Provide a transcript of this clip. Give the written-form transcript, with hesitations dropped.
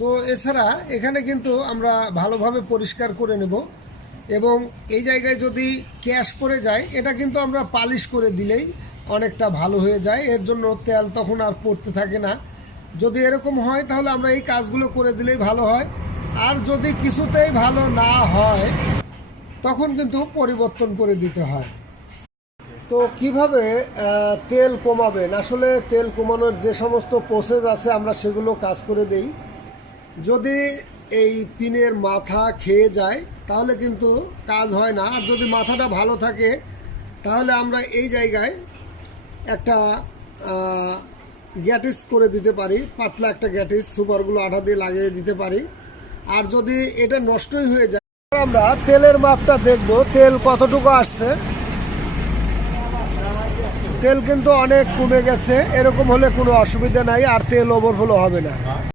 তো এছাড়া এখানে কিন্তু আমরা ভালোভাবে পরিষ্কার করে নেব এবং এই জায়গায় যদি ক্যাশ পড়ে যায় এটা কিন্তু আমরা পালিশ করে দিলেই অনেকটা ভালো হয়ে যায়, এর জন্য তেল তখন আর পড়তে থাকে না। যদি এরকম হয় তাহলে আমরা এই কাজগুলো করে দিলেই ভালো হয়। আর যদি কিছুতেই ভালো না হয় তখন কিন্তু পরিবর্তন করে দিতে হয়। তো কিভাবে তেল কমাবেন, আসলে তেল কমানোর যে সমস্ত প্রসেস আছে আমরা সেগুলো কাজ করে দেই। যদি এই পিনের মাথা খেয়ে যায় তাহলে কিন্তু কাজ হয় না। আর যদি মাথাটা ভালো থাকে তাহলে আমরা এই জায়গায় একটা গ্যাটিস করে দিতে পারি, পাতলা একটা গ্যাটিস সুপারগুলো আঠা দিয়ে লাগিয়ে দিতে পারি। আর যদি এটা নষ্টই হয়ে যায় আমরা তেলের মাপটা দেখব তেল কতটুকু আসছে। তেল কিন্তু অনেক কমে গেছে, এরকম হলে কোনো অসুবিধা নাই, আর তেল ওভারফ্লো হবে না।